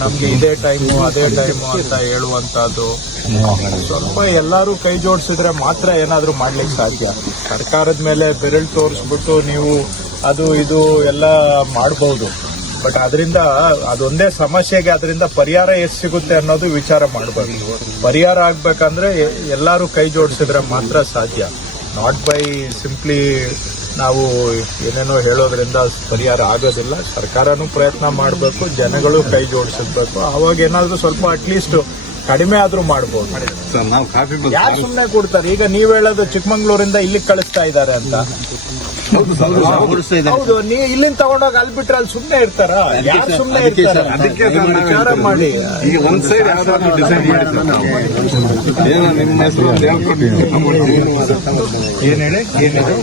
ನಮ್ಗೆ ಇದೇ ಟೈಮು ಅದೇ ಟೈಮು ಅಂತ ಹೇಳುವಂತದ್ದು ಸ್ವಲ್ಪ ಎಲ್ಲರೂ ಕೈ ಜೋಡಿಸಿದ್ರೆ ಮಾತ್ರ ಏನಾದ್ರೂ ಮಾಡ್ಲಿಕ್ಕೆ ಸಾಧ್ಯ. ಸರ್ಕಾರದ ಮೇಲೆ ಬೆರಳು ತೋರಿಸ್ಬಿಟ್ಟು ನೀವು ಅದು ಇದು ಎಲ್ಲ ಮಾಡಬಹುದು, ಬಟ್ ಅದರಿಂದ ಅದೊಂದೇ ಸಮಸ್ಯೆಗೆ ಅದರಿಂದ ಪರಿಹಾರ ಎಷ್ಟು ಸಿಗುತ್ತೆ ಅನ್ನೋದು ವಿಚಾರ ಮಾಡಬೇಕು. ಪರಿಹಾರ ಆಗ್ಬೇಕಂದ್ರೆ ಎಲ್ಲರೂ ಕೈ ಜೋಡಿಸಿದ್ರೆ ಮಾತ್ರ ಸಾಧ್ಯ. ನಾಟ್ ಬೈ ಸಿಂಪ್ಲಿ ನಾವು ಏನೇನೋ ಹೇಳೋದ್ರಿಂದ ಪರಿಹಾರ ಆಗೋದಿಲ್ಲ. ಸರ್ಕಾರನೂ ಪ್ರಯತ್ನ ಮಾಡಬೇಕು, ಜನಗಳು ಕೈ ಜೋಡಿಸಬೇಕು. ಅವಾಗ ಏನಾದ್ರೂ ಸ್ವಲ್ಪ ಅಟ್ಲೀಸ್ಟ್ ಕಡಿಮೆ ಆದ್ರೂ ಮಾಡಬಹುದು. ಯಾರು ಸುಮ್ಮನೆ ಕೊಡ್ತಾರೆ? ಈಗ ನೀವ್ ಹೇಳೋದು ಚಿಕ್ಕಮಂಗ್ಳೂರಿಂದ ಇಲ್ಲಿಗೆ ಕಳಿಸ್ತಾ ಇದ್ದಾರೆ ಅಂತ. ಹೌದು, ನೀವು ಇಲ್ಲಿಂದ ತಗೊಂಡೋಗಿ ಅಲ್ಲಿ ಬಿಟ್ರೆ ಅಲ್ಲಿ ಸುಮ್ಮನೆ ಇರ್ತಾರ? ಯಾರು ಸುಮ್ಮನೆ ಇರ್ತಾರೆ? ವಿಚಾರ ಮಾಡಿ. ಒಂದ್ ಸೈಡ್ ಯಾವ್ದಾದ್ರು ಡಿಸೈಡ್ ಮಾಡಿ. ಏನ್ ಹೇಳಿ ಏನಿದೆ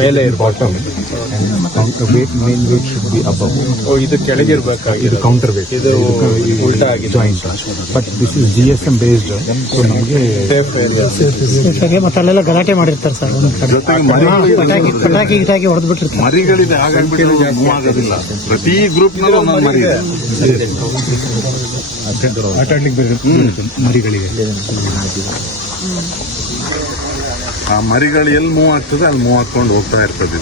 ಮೇಲೆ ಇದು ಕೆಳಗಿರ್ಬೇಕಾಗಿದೆ. ಕೌಂಟರ್ ಬೇಕು, ಇದು ಉಲ್ಟಾ ಆಗಿದೆ. But this is GSM based. So ನಮಗೆ ಸೇಫ್ ಏರಿಯಾ. ಮತ್ತೆ ಅಲ್ಲೆಲ್ಲ ಗಲಾಟೆ ಮಾಡಿರ್ತಾರೆ ಸರ್. ಪಟಾಕಿ ಗಿಟಾಕಿ ಹೊಡೆದು ಬಿಟ್ಟಿರ್ತಾರೆ. ಮರಿಗಳಿದೆ, ಹಾಗಾಗ್ಬಿಟ್ಟು ಮೂವ್ ಆಗೋದಿಲ್ಲ. ಪ್ರತಿ ಗ್ರೂಪ್ ನಲ್ಲೂ ಒಂದೊಂದು ಮರಿ ಇದೆ. ಆಟ ಆಡ್ಲಿಕ್ಕೆ ಮರಿಗಳಿಗೆ ಆ ಮರಿಗಳು ಎಲ್ಲಿ ಮೂವ್ ಆಗ್ತದೆ ಅಲ್ಲಿ ಮೂವ್ ಹಾಕೊಂಡು ಹೋಗ್ತಾ ಇರ್ತದೆ.